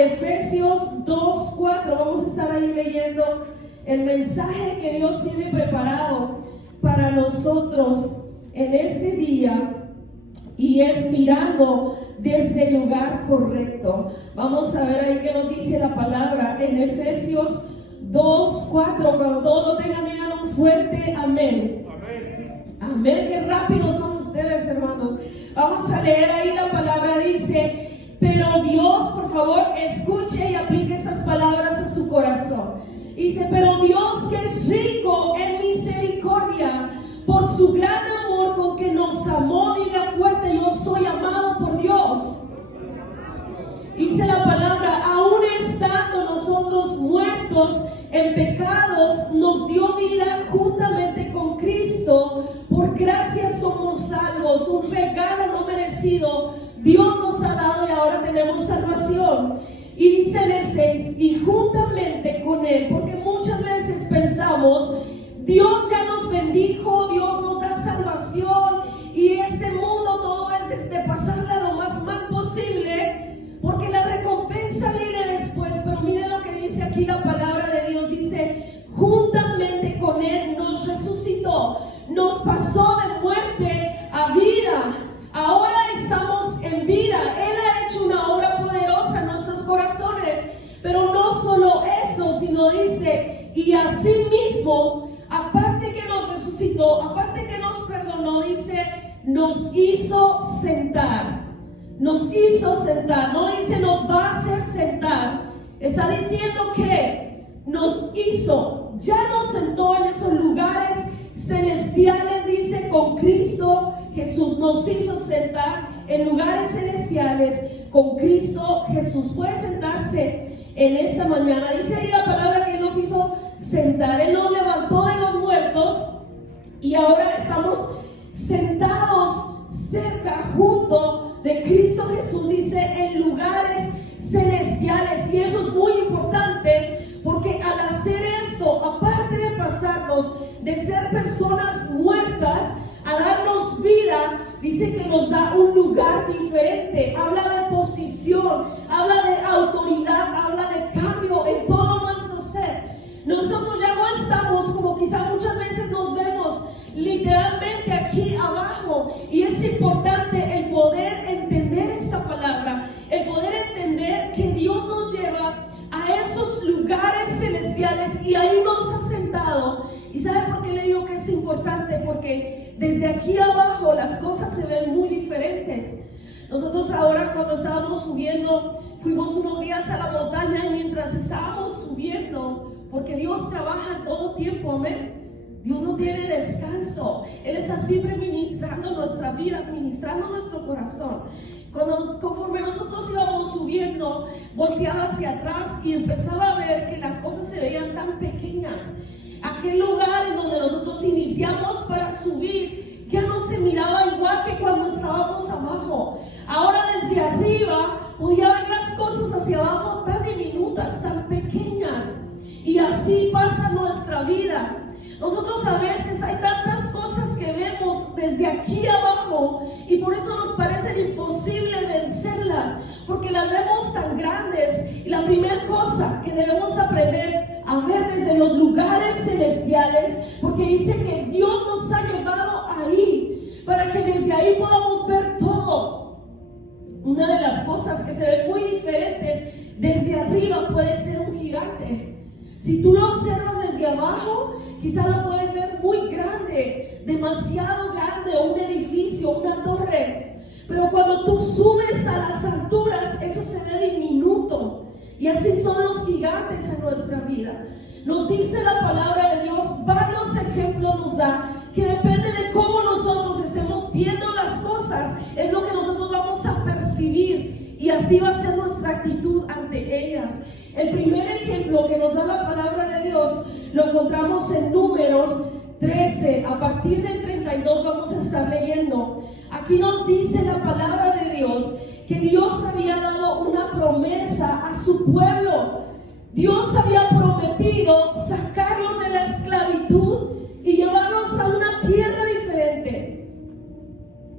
Efesios 2:4, vamos a estar ahí leyendo el mensaje que Dios tiene preparado para nosotros en este día, y es mirando desde el lugar correcto. Vamos a ver ahí qué nos dice la palabra en Efesios 2:4. Cuando todos lo tengan, digan un fuerte amén. Amén. Qué rápidos son ustedes, hermanos. Vamos a leer ahí la palabra. Dice: pero Dios, por favor, escuche y aplique estas palabras a su corazón. Dice: pero Dios, que es rico en misericordia, por su gran amor con que nos amó, diga fuerte: yo soy amado por Dios. Dice la palabra: aún estando nosotros muertos en pecados, nos dio vida juntamente con Cristo. Por gracia somos salvos, un regalo no merecido Dios nos ha dado, y ahora tenemos salvación. Y dice en el 6: y juntamente con Él, porque muchas veces pensamos, Dios ya nos bendijo, Dios nos da salvación, y este mundo todo es pasarla lo más mal posible, porque la recompensa viene después. Pero mire lo que dice aquí la palabra de Dios. Dice: juntamente con Él nos resucitó, nos pasó de muerte a vida. Ahora estamos en vida. Él ha hecho una obra poderosa en nuestros corazones. Pero no solo eso, sino dice: y asimismo, aparte que nos resucitó, aparte que nos perdonó, dice, nos hizo sentar. Nos hizo sentar. No dice nos va a hacer sentar. Está diciendo que nos hizo, ya nos sentó en esos lugares celestiales. Dice: con Cristo Jesús nos hizo sentar en lugares celestiales con Cristo Jesús. Puede sentarse en esta mañana. Dice ahí la palabra que Él nos hizo sentar. Él nos levantó de los muertos y ahora estamos sentados cerca, junto de Cristo Jesús. Dice: en lugares celestiales. Y eso es muy importante, porque al hacer esto, aparte de pasarnos de ser personas muertas a darnos vida, dice que nos da un lugar diferente. Habla de posición, habla de autoridad, habla de cambio en todo nuestro ser. Nosotros ya no estamos como quizá muchas veces nos vemos, literalmente aquí abajo. Y es importante el poder entender esta palabra, el poder entender que Dios nos lleva a esos lugares celestiales y ahí nos ha sentado. ¿Y sabe por qué le digo que es importante? Porque desde aquí abajo las cosas se ven muy diferentes. Nosotros ahora, cuando estábamos subiendo, fuimos unos días a la montaña, y mientras estábamos subiendo, porque Dios trabaja todo tiempo, amén, Dios no tiene descanso. Él está siempre ministrando nuestra vida, ministrando nuestro corazón. Conforme nosotros íbamos subiendo, volteaba hacia atrás y empezaba a ver que las cosas se veían tan pequeñas. Aquel lugar en donde nosotros iniciamos para subir ya no se miraba igual que cuando estábamos abajo. Ahora desde arriba podía ver las cosas hacia abajo tan diminutas, tan pequeñas. Y así pasa nuestra vida. Nosotros a veces hay tantas cosas que vemos desde aquí abajo, y por eso nos parece imposible vencerlas, porque las vemos tan grandes. Y la primera cosa que debemos aprender a ver desde los lugares celestiales, porque dice que Dios nos ha llevado ahí para que desde ahí podamos ver todo. Una de las cosas que se ven muy diferentes desde arriba puede ser un gigante. Si tú lo observas desde abajo, quizás lo puedes ver muy grande, demasiado grande, un edificio, una torre. Pero cuando tú subes a las alturas, eso se ve diminuto. Y así son los gigantes en nuestra vida. Nos dice la palabra de Dios, varios ejemplos nos da, que depende de cómo nosotros estemos viendo las cosas, es lo que nosotros vamos a percibir, y así va a ser nuestra actitud ante ellas. El primer ejemplo que nos da la palabra de Dios lo encontramos en Números 13, a partir del 32 vamos a estar leyendo. Aquí nos dice la palabra de Dios que Dios había dado una promesa a su pueblo. Dios había prometido sacarlos de la esclavitud y llevarlos a una tierra diferente,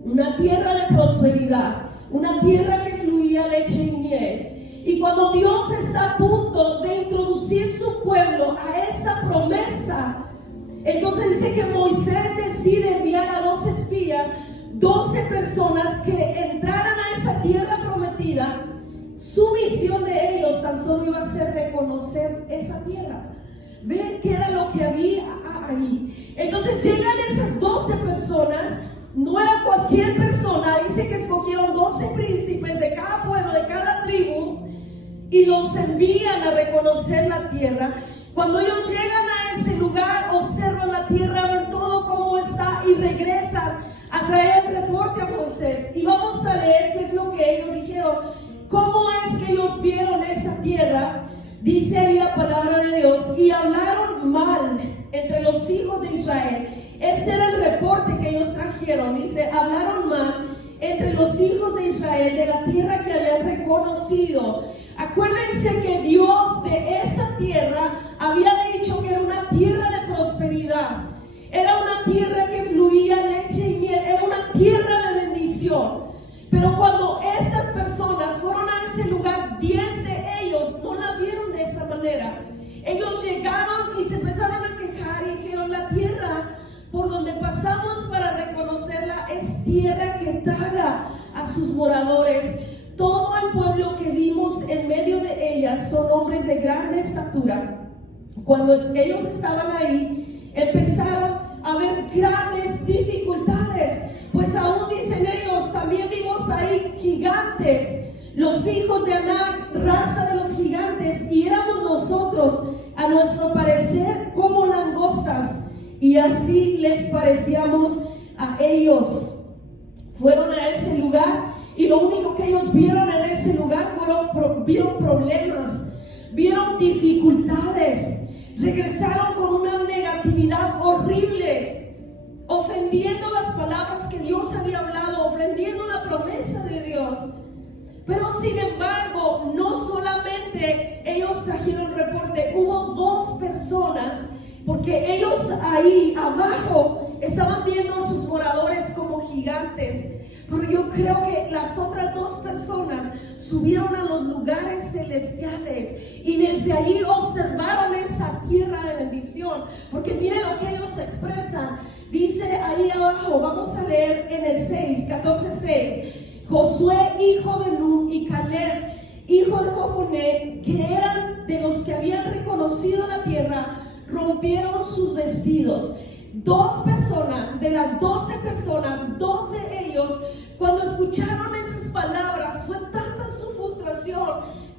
una tierra de prosperidad, una tierra que fluía leche y miel. Y cuando Dios está a punto de introducir su pueblo a esa promesa, entonces dice que Moisés decide enviar a 12 espías, 12 personas que entraran a esa tierra prometida. Su misión de ellos tan solo iba a ser reconocer esa tierra, ver qué era lo que había ahí. Entonces llegan esas 12 personas. No era cualquier persona, dice que escogieron 12 príncipes de cada pueblo, de cada tribu, y los envían a reconocer la tierra. Cuando ellos llegan a ese lugar, observan la tierra, ven todo cómo está y regresan a traer el reporte a Moisés. Y vamos a leer qué es lo que ellos dijeron, cómo es que ellos vieron esa tierra. Dice ahí la palabra de Dios: y hablaron mal entre los hijos de Israel. Este era el reporte que ellos trajeron. Dice: hablaron mal entre los hijos de Israel de la tierra que habían reconocido. Acuérdense que Dios de esa tierra había dicho que era una tierra de prosperidad, era una tierra que fluía leche y miel, era una tierra de bendición. Pero cuando estas personas fueron a ese lugar, 10 de ellos no la vieron de esa manera. Ellos llegaron y se empezaron a quejar y dijeron: la tierra por donde pasamos para reconocerla es tierra que traga a sus moradores. Todo el pueblo que vimos en medio de ella son hombres de grande estatura. Cuando ellos estaban ahí, empezaron a ver grandes dificultades, pues aún dicen ellos: también vimos ahí gigantes, los hijos de Anac, raza de los gigantes, y éramos nosotros, a nuestro parecer, como langostas, y así les parecíamos a ellos. Fueron a ese lugar y lo único que ellos vieron en ese lugar vieron problemas, vieron dificultades. Regresaron con una negatividad horrible, ofendiendo las palabras que Dios había hablado, ofendiendo la promesa de Dios. Pero sin embargo, no solamente ellos trajeron reporte, hubo 2 personas, porque ellos ahí abajo estaban viendo a sus moradores como gigantes. Pero yo creo que las otras 2 personas subieron a los lugares celestiales y desde allí observaron esa tierra de bendición. Porque miren lo que ellos expresan. Dice ahí abajo, vamos a leer en el 14:6. Josué, hijo de Nun, y Caleb, hijo de Jofoné, que eran de los que habían reconocido la tierra, rompieron sus vestidos. 2 personas, de las 12 personas, 2 de ellos, cuando escucharon esas palabras, fue tanta su frustración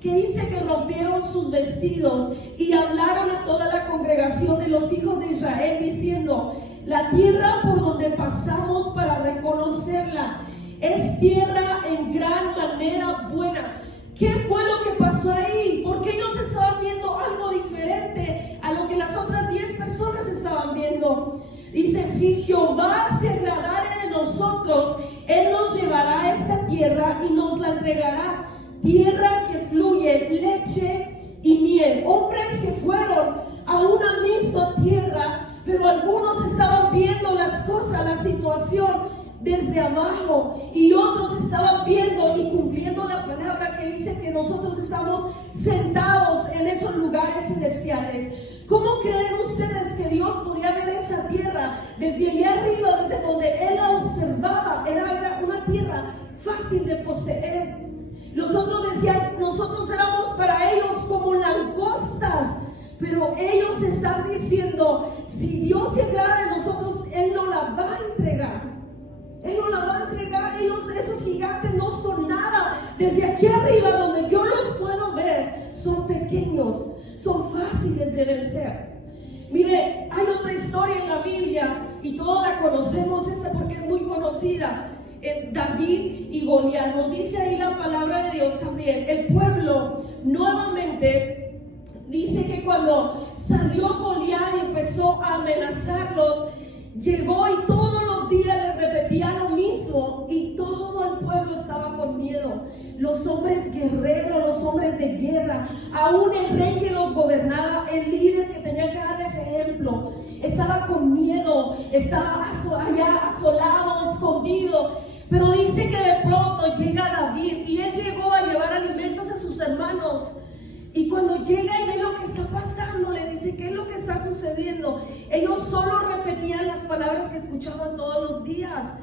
que dice que rompieron sus vestidos y hablaron a toda la congregación de los hijos de Israel diciendo: la tierra por donde pasamos para reconocerla es tierra en gran manera buena. ¿Qué fue lo que pasó ahí? Porque ellos estaban viendo algo diferente a lo que las otras 10 personas estaban viendo. Dice: si Jehová se agradare de nosotros, Él nos llevará a esta tierra y nos la entregará. Tierra que fluye leche y miel. Hombres que fueron a una misma tierra, pero algunos estaban viendo las cosas, la situación desde abajo, y otros estaban viendo y cumpliendo la palabra que dice que nosotros estamos sentados en esos lugares celestiales. ¿Cómo creen ustedes que Dios podía ver esa tierra desde allá arriba, desde donde Él la observaba? Era una tierra fácil de poseer. Los otros decían: nosotros éramos para ellos como langostas. Pero ellos están diciendo: si Dios se agrada de nosotros, Él nos la va a entregar. Él no la va a entregar. Ellos, esos gigantes, no son nada. Desde aquí arriba, donde yo los puedo ver, son pequeños, son fáciles de vencer. Mire, hay otra historia en la Biblia y todos la conocemos, esta porque es muy conocida. David y Goliat. Nos dice ahí la palabra de Dios también. El pueblo nuevamente dice que cuando salió Goliat y empezó a amenazarlos, llegó y todos los días les repetía lo mismo y todo el pueblo estaba con miedo. Los hombres guerreros, los hombres de guerra, aún el rey que los gobernaba, el líder que tenía que darles ejemplo, estaba con miedo, estaba allá asolado, escondido. Pero dice que de pronto llega David y él llegó a llevar alimentos a sus hermanos. Y cuando llega y ve lo que está pasando, le dice, ¿qué es lo que está sucediendo? Ellos solo repetían las palabras que escuchaban todos los días.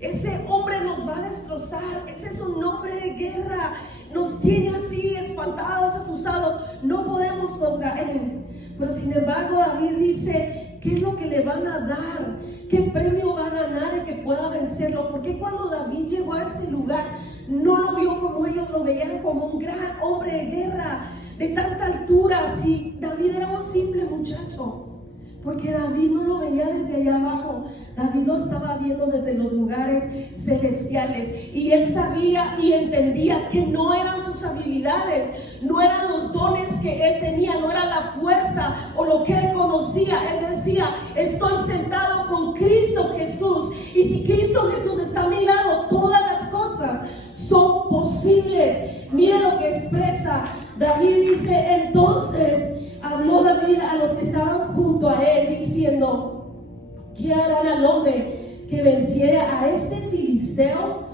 Ese hombre nos va a destrozar, ese es un hombre de guerra, nos tiene así espantados, asustados, no podemos contra él. Pero sin embargo David dice, ¿qué es lo que le van a dar? ¿Qué premio va a ganar el que pueda vencerlo? Porque cuando David llegó a ese lugar, no lo vio como ellos lo veían, como un gran hombre de guerra, de tanta altura. Si David era un simple muchacho, porque David no lo veía desde allá abajo, David lo estaba viendo desde los lugares celestiales, y él sabía y entendía que no eran sus habilidades, no eran los dones que él tenía, no era la fuerza o lo que él conocía. Él decía, estoy sentado con Cristo Jesús, y si Cristo Jesús está a mi lado, todas las cosas son posibles. Mira lo que expresa David, dice, entonces habló David a los que estaban junto a él diciendo, ¿qué harán al hombre que venciera a este filisteo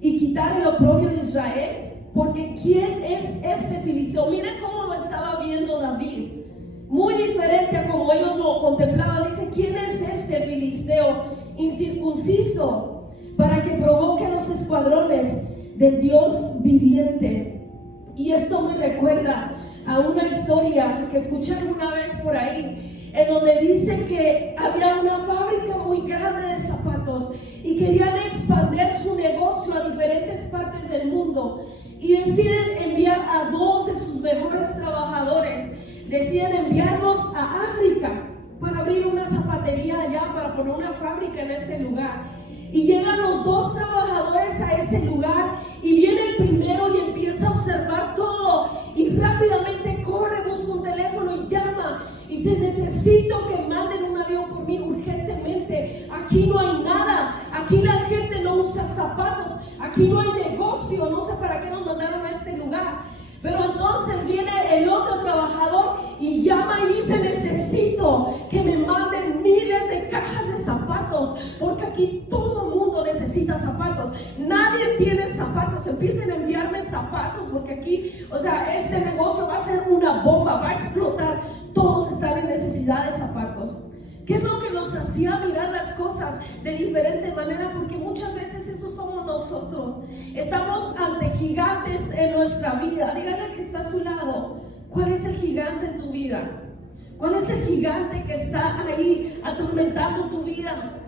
y quitara el oprobio de Israel? Porque ¿quién es este filisteo? Miren cómo lo estaba viendo David, muy diferente a como ellos lo contemplaban. Dice, ¿quién es este filisteo incircunciso para que provoque a los escuadrones del Dios viviente? Y esto me recuerda a una historia que escuché alguna vez por ahí, en donde dice que había una fábrica muy grande de zapatos y querían expandir su negocio a diferentes partes del mundo, y deciden enviar a 2 de sus mejores trabajadores, deciden enviarlos a África para abrir una zapatería allá, para poner una fábrica en ese lugar. Y llegan los 2 trabajadores a ese lugar, y viene el primero y empieza a observar todo, y rápidamente corre, busca un teléfono y llama y dice, necesito que manden un avión por mí urgentemente. Aquí no hay nada, aquí la gente no usa zapatos, aquí no hay negocio, no sé para qué nos mandaron a este lugar. Pero entonces viene el otro trabajador y llama y dice, necesito que me manden miles de cajas de zapatos, porque aquí todo el mundo necesita zapatos, nadie tiene zapatos, empiecen a enviarme zapatos, porque aquí, este negocio va a ser una bomba, va a explotar, todos están en necesidad de zapatos. ¿Qué es lo que nos hacía mirar las cosas de diferente manera? Porque muchas veces eso somos nosotros. Estamos ante gigantes en nuestra vida. Díganle al que está a su lado, ¿cuál es el gigante en tu vida? ¿Cuál es el gigante que está ahí atormentando tu vida?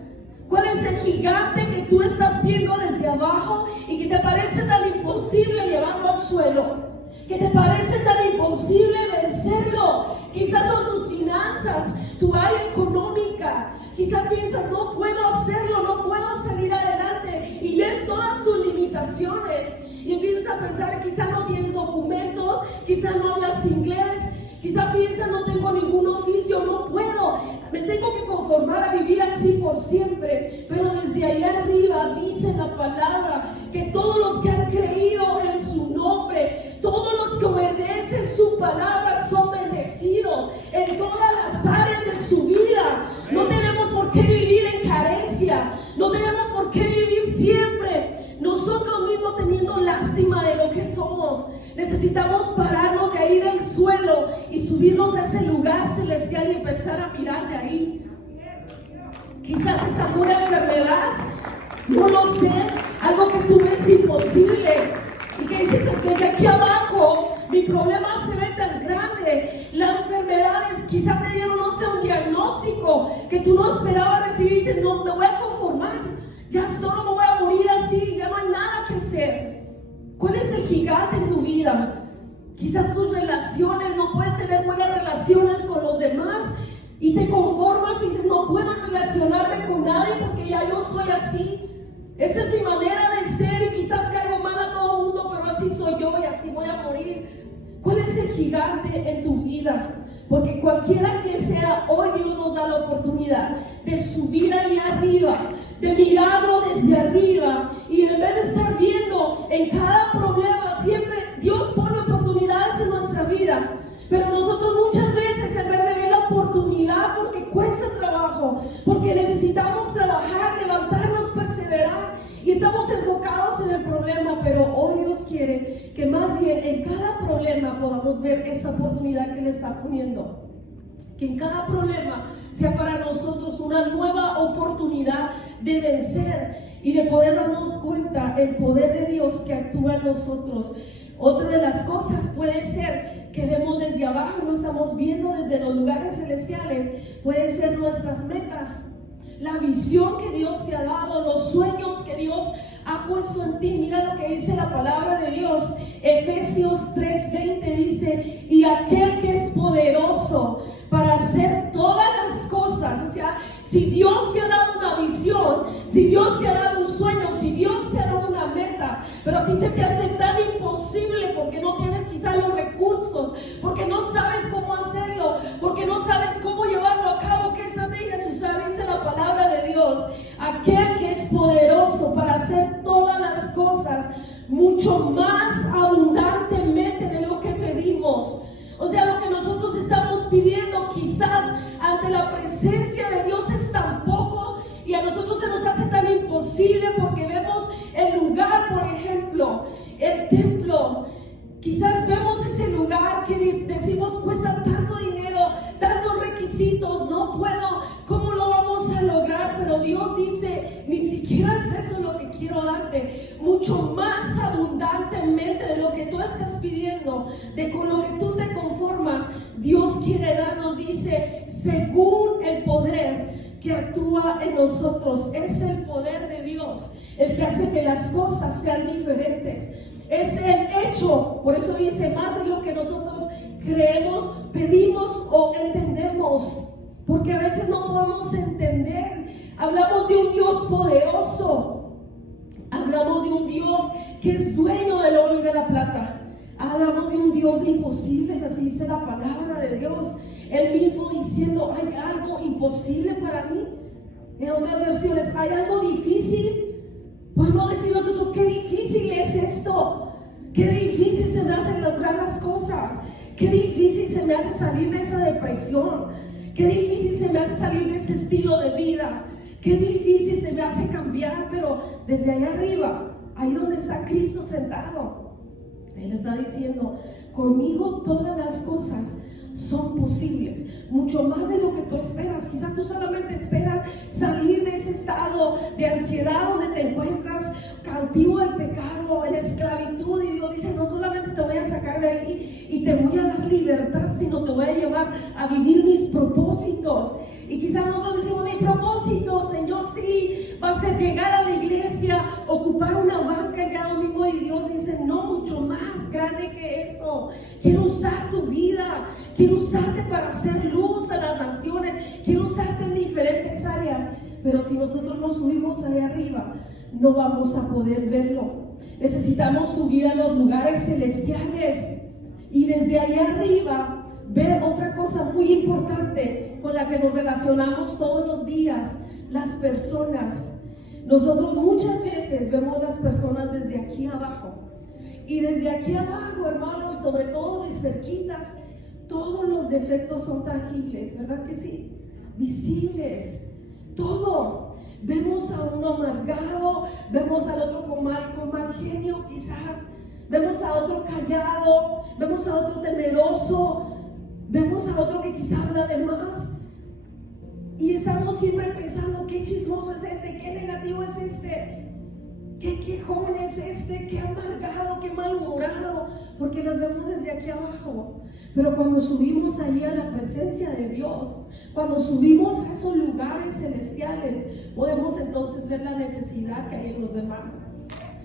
¿Cuál es el gigante que tú estás viendo desde abajo y que te parece tan imposible llevarlo al suelo? Que te parece tan imposible vencerlo. Quizás son tus finanzas, tu área económica. Quizás piensas, no puedo hacerlo, no puedo salir adelante, y ves todas tus limitaciones y empiezas a pensar, quizás no tienes documentos, quizás no hablas inglés, quizás piensas, no tengo ningún oficio, no puedo, me tengo que conformar a vivir así por siempre. Pero desde allá arriba dice la palabra que todos los que han creído en su nombre, todos los que obedecen su palabra son bendecidos en todas las áreas de su vida. No tenemos por qué vivir en carencia, no tenemos por qué vivir siempre nosotros mismos teniendo lástima de lo que somos. Necesitamos pararnos de ahí del suelo y subirnos a ese lugar celestial y empezar a mirar de ahí. Quizás es alguna enfermedad, no lo sé, algo que tú ves imposible y que dices, desde aquí abajo mi problema se ve tan grande. La enfermedad es, quizás te dieron, no sé, un diagnóstico que tú no esperabas recibir y dices, no, me voy a conformar, ya solo me voy a morir así, ya no hay nada que hacer. ¿Cuál es el gigante en tu vida? Quizás tus relaciones, no puedes tener buenas relaciones con los demás y te conformas y dices, no puedo relacionarme con nadie porque ya yo soy así. Esta es mi manera de ser y quizás caigo mal a todo el mundo, pero así soy yo y así voy a morir. ¿Cuál es el gigante en tu vida? Porque cualquiera que sea, hoy Dios nos da la oportunidad de subir ahí arriba, de mirarlo desde arriba, y en vez de estar viendo en cada problema, siempre Dios pone oportunidades en nuestra vida. Pero nosotros muchas veces, en vez de ver la oportunidad, porque cuesta trabajo, porque necesitamos trabajar, levantarnos, perseverar, y estamos enfocados en el problema, pero hoy Dios quiere que más bien en cada problema podamos ver esa oportunidad que Él está poniendo. Que en cada problema sea para nosotros una nueva oportunidad de vencer y de poder darnos cuenta el poder de Dios que actúa en nosotros. Otra de las cosas puede ser que vemos desde abajo y no estamos viendo desde los lugares celestiales. Puede ser nuestras metas, la visión que Dios te ha dado, los sueños que Dios ha puesto en ti. Mira lo que dice la palabra de Dios. Efesios 3:20 dice: y aquel que es poderoso para hacer todas las cosas. O sea, si Dios te ha dado una visión, si Dios te ha dado un sueño, si Dios te ha dado una meta, pero a ti se te hace tan imposible porque no tienes quizá los recursos, porque no sabes cómo hacerlo, porque no sabes cómo llevarlo a cabo, qué estrategias usar, dice la palabra de Dios: aquel que es poderoso para hacer todas las cosas mucho más abundantemente de lo que pedimos. O sea, lo que nosotros estamos pidiendo quizás ante la presencia de Dios es tan poco y a nosotros se nos hace tan imposible porque vemos el lugar, por ejemplo, el templo. Quizás vemos ese lugar que decimos cuesta tanto dinero, tantos requisitos, no puedo, ¿cómo lo vamos a lograr? Pero Dios dice: ni siquiera es eso lo que quiero darte, mucho más abundantemente de lo que tú estás pidiendo, de con lo que tú te conformas. Dios quiere darnos, dice, según el poder que actúa en nosotros. Es el poder de Dios el que hace que las cosas sean diferentes. Es el hecho, por eso dice, más de lo que nosotros creemos, pedimos o entendemos, porque a veces no podemos entender. Hablamos de un Dios poderoso, hablamos de un Dios que es dueño del oro y de la plata, hablamos de un Dios de imposibles, así dice la palabra de Dios. Él mismo diciendo: ¿hay algo imposible para mí? En otras versiones: ¿hay algo difícil? Podemos decir nosotros: qué difícil es esto, qué difícil se me hace lograr las cosas, qué difícil se me hace salir de esa depresión, qué difícil se me hace salir de ese estilo de vida, qué difícil se me hace cambiar. Pero desde allá arriba, ahí donde está Cristo sentado, Él está diciendo: conmigo todas las cosas son posibles, mucho más de lo que tú esperas. Quizás tú solamente esperas salir de ese estado de ansiedad donde te encuentras, cautivo del pecado, en esclavitud, y Dios dice: no solamente te voy a sacar de ahí y te voy a dar libertad, sino te voy a llevar a vivir mis propósitos. Y quizás nosotros decimos: mi propósito, Señor, sí, va a ser llegar a la iglesia, ocupar una banca cada domingo. Y Dios dice: no, mucho más grande que eso. Quiero usar tu vida, quiero usarte para hacer luz a las naciones, quiero usarte en diferentes áreas. Pero si nosotros no subimos allá arriba, no vamos a poder verlo. Necesitamos subir a los lugares celestiales y desde allá arriba ver otra cosa muy importante con la que nos relacionamos todos los días: las personas. Nosotros muchas veces vemos las personas desde aquí abajo, y desde aquí abajo, hermanos, sobre todo de cerquitas, todos los defectos son tangibles, ¿verdad que sí? Visibles, todo. Vemos a uno amargado, vemos al otro con mal genio quizás, vemos a otro callado, vemos a otro temeroso, vemos a otro que quizá habla de más, y estamos siempre pensando: qué chismoso es este, qué negativo es este, qué quejón es este, qué amargado, qué malhumorado, porque los vemos desde aquí abajo. Pero cuando subimos allí a la presencia de Dios, cuando subimos a esos lugares celestiales, podemos entonces ver la necesidad que hay en los demás.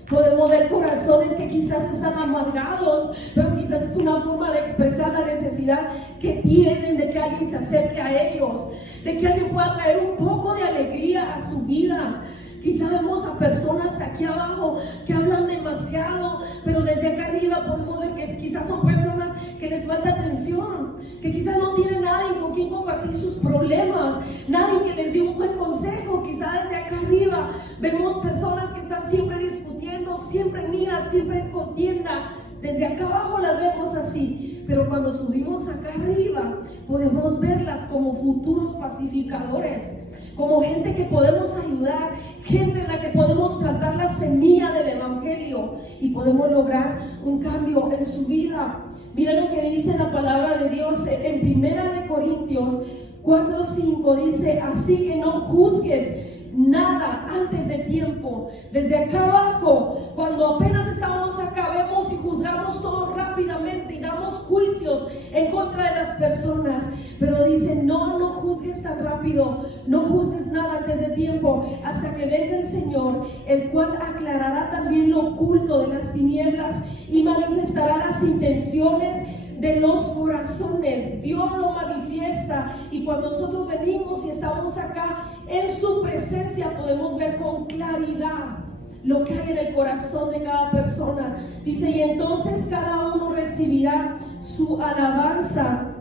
Podemos ver corazones que quizás están amargados, pero quizás es una forma de expresar la necesidad que tienen de que alguien se acerque a ellos, de que alguien pueda traer un poco de alegría a su vida. Quizás vemos a personas de aquí abajo que hablan demasiado, pero desde acá arriba podemos ver que quizás son personas que les falta atención, que quizás no tienen nadie con quien compartir sus problemas, nadie que les dé un buen consejo. Quizás desde acá arriba vemos personas que están siempre discutiendo, siempre en ira, siempre en contienda. Desde acá abajo las vemos así, pero cuando subimos acá arriba podemos verlas como futuros pacificadores, como gente que podemos ayudar, gente en la que podemos plantar la semilla del evangelio y podemos lograr un cambio en su vida. Mira lo que dice la palabra de Dios en 1 Corintios 4:5, dice: así que no juzgues nada antes de tiempo. Desde acá abajo, cuando apenas estamos acá, vemos y juzgamos todo rápidamente y damos juicios en contra de las personas, pero dice: no juzgues tan rápido, no juzgues nada antes de tiempo, hasta que venga el Señor, el cual aclarará también lo oculto de las tinieblas y manifestará las intenciones de los corazones. Dios lo manifiesta, y cuando nosotros venimos y estamos acá en su presencia podemos ver con claridad lo que hay en el corazón de cada persona. Dice: y entonces cada uno recibirá su alabanza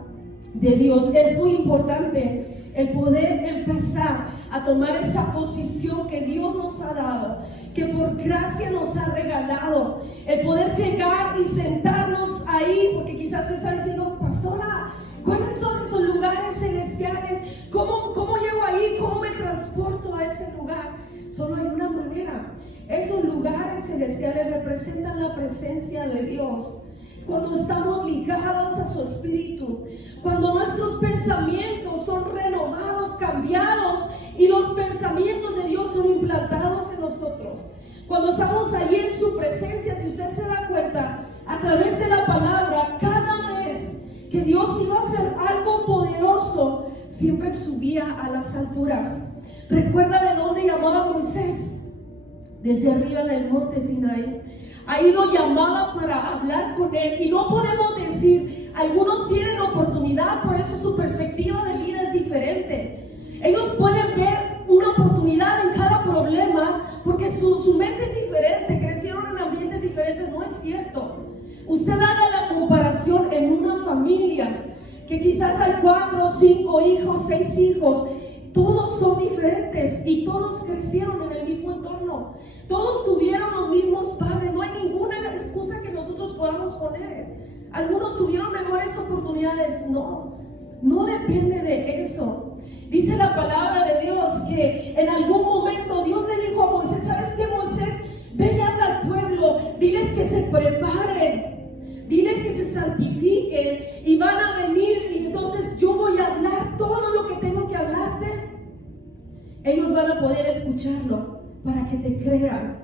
de Dios. Es muy importante el poder empezar a tomar esa posición que Dios nos ha dado, que por gracia nos ha regalado, el poder llegar y sentarnos ahí, porque quizás están diciendo: pastora, ¿cuáles son esos lugares celestiales? ¿Cómo llego ahí? ¿Cómo me transporto a ese lugar? Solo hay una manera. Esos lugares celestiales representan la presencia de Dios. Cuando estamos ligados a su espíritu, cuando nuestros pensamientos son renovados, cambiados, y los pensamientos de Dios son implantados en nosotros. Cuando estamos allí en su presencia, si usted se da cuenta, a través de la palabra, cada vez que Dios iba a hacer algo poderoso, siempre subía a las alturas. ¿Recuerda de dónde llamaba a Moisés? Desde arriba del monte Sinaí. Ahí lo llamaba para hablar con él. Y no podemos decir, algunos tienen oportunidad, por eso su perspectiva de vida es diferente. Ellos pueden ver una oportunidad en cada problema porque su mente es diferente, crecieron en ambientes diferentes. No es cierto. Usted haga la comparación en una familia que quizás hay 4, 5 hijos, 6 hijos. Todos son diferentes y todos crecieron en el mismo entorno. Todos tuvieron los mismos padres. No hay ninguna excusa que nosotros podamos poner. Algunos tuvieron mejores oportunidades. No depende de eso. Dice la palabra de Dios que en algún momento Dios le dijo a Moisés: ¿sabes qué, Moisés? Ve y habla al pueblo, diles que se preparen, diles que se santifiquen y van a venir, y entonces yo voy a hablar todo lo que tengo que hablarte. Ellos van a poder escucharlo para que te crean.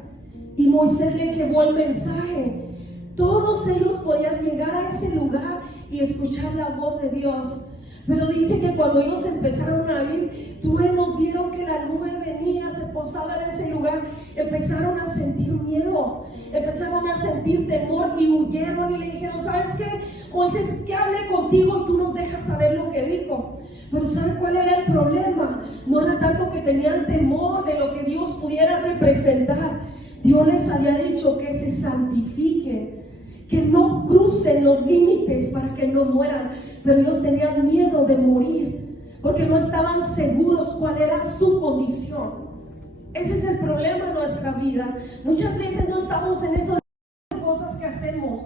Y Moisés le llevó el mensaje. Todos ellos podían llegar a ese lugar y escuchar la voz de Dios. Pero dice que cuando ellos empezaron a oír truenos, vieron que la nube venía, se posaba en ese lugar, empezaron a sentir miedo, empezaron a sentir temor y huyeron y le dijeron: ¿sabes qué, Moisés? Que hable contigo y tú nos dejas saber lo que dijo. Pero ¿sabe cuál era el problema? No era tanto que tenían temor de lo que Dios pudiera representar. Dios les había dicho que se santifiquen, que no crucen los límites para que no mueran. Pero ellos tenían miedo de morir porque no estaban seguros cuál era su condición. Ese es el problema en nuestra vida. Muchas veces no estamos en esas cosas que hacemos,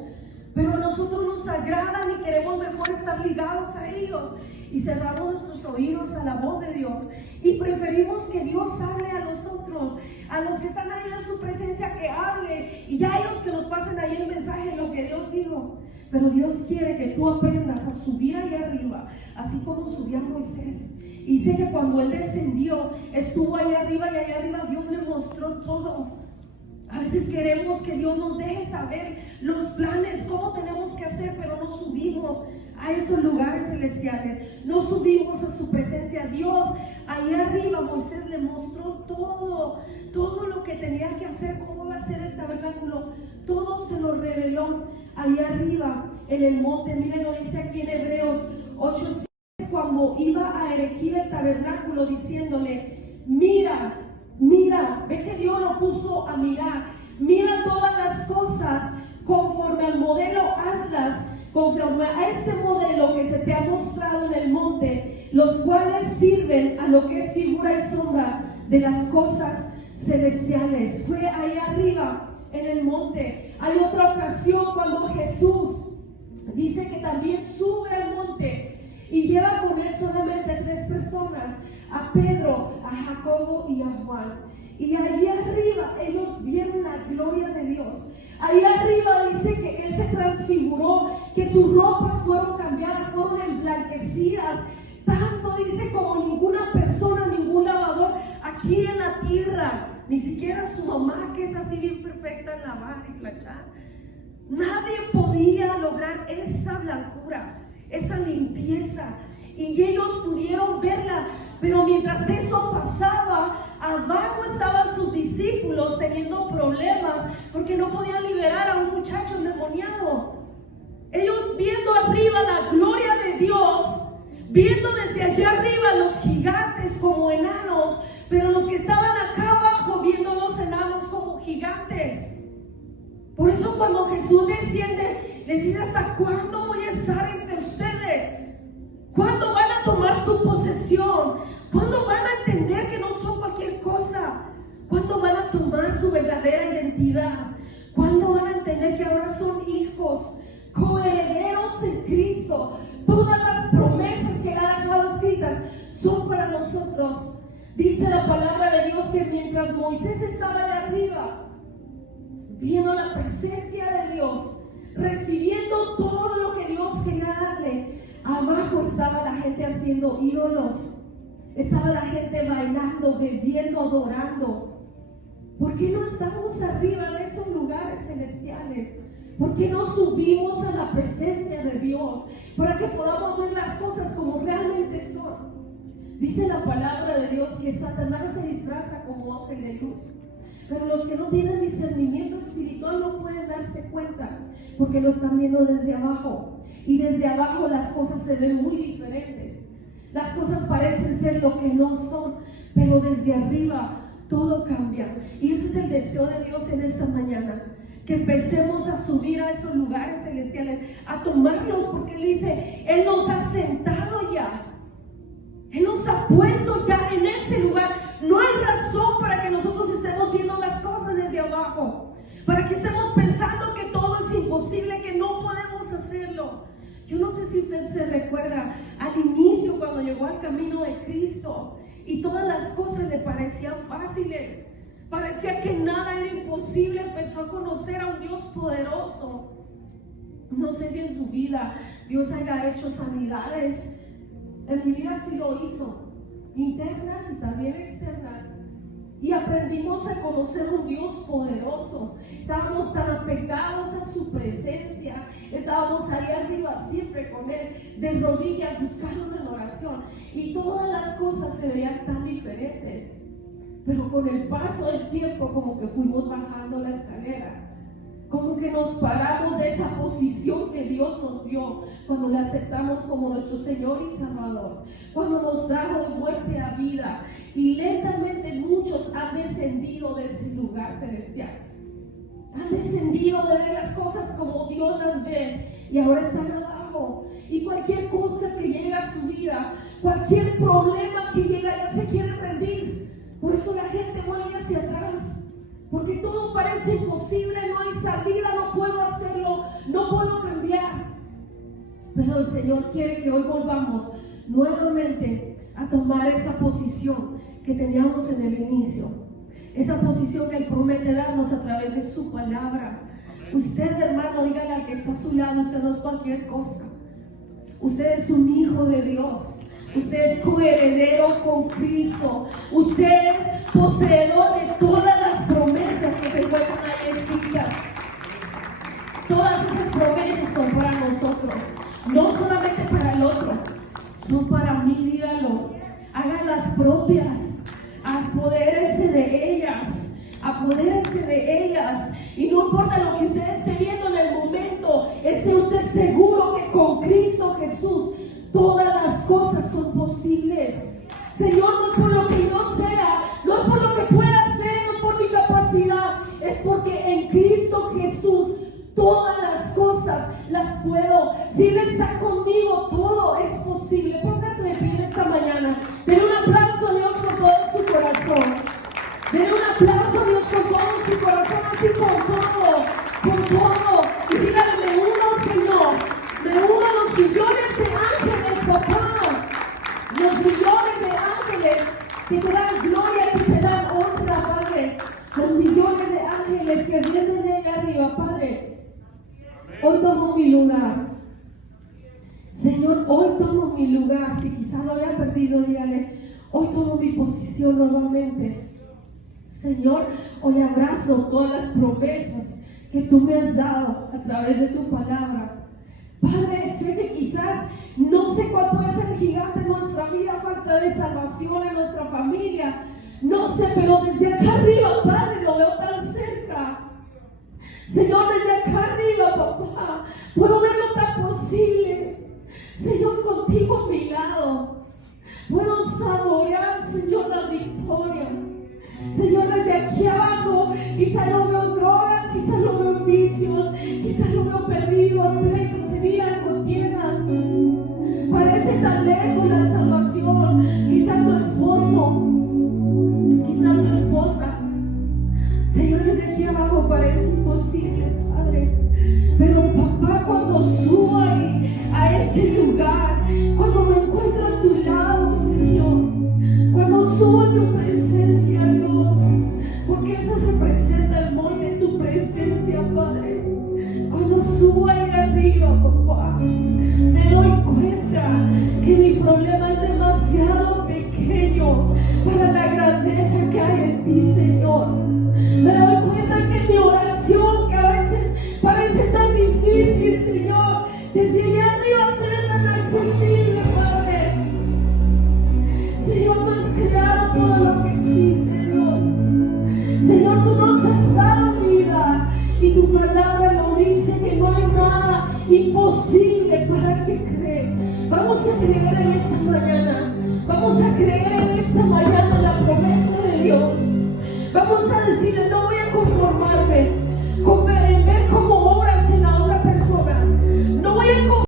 pero a nosotros nos agradan y queremos mejor estar ligados a ellos, y cerramos nuestros oídos a la voz de Dios y preferimos que Dios hable a nosotros, a los que están ahí en su presencia, que hable, y ya ellos que nos pasen ahí el mensaje, lo que Dios dijo. Pero Dios quiere que tú aprendas a subir ahí arriba, así como subía Moisés. Y dice que cuando él descendió, estuvo ahí arriba, y ahí arriba Dios le mostró todo. A veces queremos que Dios nos deje saber los planes, cómo tenemos que hacer, pero no subimos a esos lugares celestiales, no subimos a su presencia. Dios ahí arriba, Moisés le mostró todo lo que tenía que hacer, cómo va a ser el tabernáculo, todo se lo reveló ahí arriba en el monte. Miren, lo dice aquí en Hebreos 8:6, cuando iba a erigir el tabernáculo, diciéndole: mira, ve que Dios lo puso a mirar, mira todas las cosas, conforme al modelo hazlas, conforme a este modelo que se te ha mostrado en el monte, los cuales sirven a lo que es figura y sombra de las cosas celestiales. Fue ahí arriba en el monte. Hay otra ocasión cuando Jesús dice que también sube al monte y lleva con él solamente 3 personas, a Pedro, a Jacobo y a Juan. Y allí arriba ellos vieron la gloria de Dios. Ahí arriba dice que él se transfiguró, que sus ropas fueron cambiadas, fueron emblanquecidas, tanto dice como ninguna persona, ningún lavador aquí en la tierra, ni siquiera su mamá, que es así bien perfecta en lavar y planchar. Nadie podía lograr esa blancura, esa limpieza, y ellos pudieron verla. Pero mientras eso pasaba, abajo estaban sus discípulos teniendo problemas porque no podían liberar a un muchacho endemoniado. Ellos viendo arriba la gloria de Dios, viendo desde allá arriba los gigantes como enanos, pero los que estaban acá abajo viendo los enanos como gigantes. Por eso cuando Jesús desciende, les dice: ¿hasta cuándo voy a estar entre ustedes? ¿Cuándo van a tomar su posesión? ¿Cuándo van a entender que no son cualquier cosa? ¿Cuándo van a tomar su verdadera identidad? ¿Cuándo van a entender que ahora son hijos, coherederos en Cristo? Todas las promesas que Él ha dejado escritas son para nosotros. Dice la palabra de Dios que mientras Moisés estaba allá arriba, viendo la presencia de Dios, recibiendo todo lo que Dios quería darle, abajo estaba la gente haciendo ídolos, estaba la gente bailando, bebiendo, adorando. ¿Por qué no estamos arriba en esos lugares celestiales? ¿Por qué no subimos a la presencia de Dios para que podamos ver las cosas como realmente son? Dice la palabra de Dios que Satanás se disfraza como ángel de luz, pero los que no tienen discernimiento espiritual no pueden darse cuenta porque lo están viendo desde abajo. Y desde abajo las cosas se ven muy diferentes. Las cosas parecen ser lo que no son, pero desde arriba todo cambia. Y eso es el deseo de Dios en esta mañana, que empecemos a subir a esos lugares celestiales, a tomarlos, porque Él dice: Él nos ha sentado ya, Él nos ha puesto ya en ese lugar. No hay razón para que nosotros estemos viendo las cosas desde abajo, para que estemos pensando que todo es imposible, que no podemos hacerlo. Yo no sé si usted se recuerda al inicio cuando llegó al camino de Cristo y todas las cosas le parecían fáciles, parecía que nada era imposible. Empezó a conocer a un Dios poderoso. No sé si en su vida Dios haya hecho sanidades. En mi vida sí lo hizo, internas y también externas. Y aprendimos a conocer un Dios poderoso. Estábamos tan apegados a su presencia. Estábamos ahí arriba siempre con Él, de rodillas, buscando en oración. Y todas las cosas se veían tan diferentes. Pero con el paso del tiempo, como que fuimos bajando la escalera. Como que nos paramos de esa posición que Dios nos dio cuando le aceptamos como nuestro Señor y Salvador, cuando nos trajo de muerte a vida. Y lentamente muchos han descendido de ese lugar celestial, han descendido de ver las cosas como Dios las ve, y ahora están abajo. Y cualquier cosa que llega a su vida, cualquier problema que llega, ya se quiere rendir. Por eso la gente vuelve hacia atrás, porque todo parece imposible, no hay salida, no puedo hacerlo, no puedo cambiar. Pero el Señor quiere que hoy volvamos nuevamente a tomar esa posición que teníamos en el inicio, esa posición que Él promete darnos a través de su palabra. Usted, hermano, dígale al que está a su lado: usted no es cualquier cosa, usted es un hijo de Dios. Usted es coheredero con Cristo. Usted es poseedor de todas las promesas que se encuentran ahí escritas. Todas esas promesas son para nosotros, no solamente para el otro, son para mí. Dígalo, háganlas propias, apodérese de ellas, apodérese de ellas. Y no importa lo que usted esté viendo en el momento, esté usted seguro que con Cristo Jesús todas las cosas son posibles. Señor, no es por lo que yo sea, no es por lo que pueda hacer, no es por mi capacidad, es porque en Cristo Jesús todas las cosas las puedo. Si Él está conmigo, todo es posible. Póngase de pie esta mañana. Denle un aplauso a Dios con todo su corazón. Denle un aplauso a Dios con todo su corazón, así con todo. Y dígale: me uno, Señor, Señor, hoy tomo mi lugar. Si quizás lo había perdido, dígale, hoy tomo mi posición nuevamente. Señor, hoy abrazo todas las promesas que tú me has dado a través de tu palabra. Padre, sé que quizás no sé cuál puede ser el gigante en nuestra vida, falta de salvación en nuestra familia. No sé, pero desde acá arriba, Padre, lo veo tan cerca. Señor, desde acá arriba, papá, puedo verlo tan posible. Señor, contigo a mi lado, puedo saborear, Señor, la victoria. Señor, desde aquí abajo, quizás no veo drogas, quizás no veo vicios, quizás lo veo perdido en pleitos, heridas, contiendas. Parece tan lejos la salvación. Quizás tu esposo, quizás tu esposa. Señor, desde aquí abajo parece imposible, Padre. Pero papá, cuando subo ahí, a ese lugar, cuando me encuentro a tu lado, Señor, cuando subo a tu presencia, Dios, porque eso representa el monte de tu presencia, Padre. Cuando subo ahí arriba, papá, me doy cuenta que mi problema es demasiado pequeño para la grandeza que hay en ti, Señor. Me doy cuenta que mi oración, que a veces parece tan difícil, Señor, desde allá arriba se ve tan accesible, Padre. Señor, tú has creado todo lo que existe, Dios. Señor, tú nos has dado vida y tu palabra lo dice, que no hay nada imposible para el que cree. Vamos a creer en esta mañana. Vamos a creer en esta mañana la promesa de Dios. Vamos a decirle, no voy a conformarme.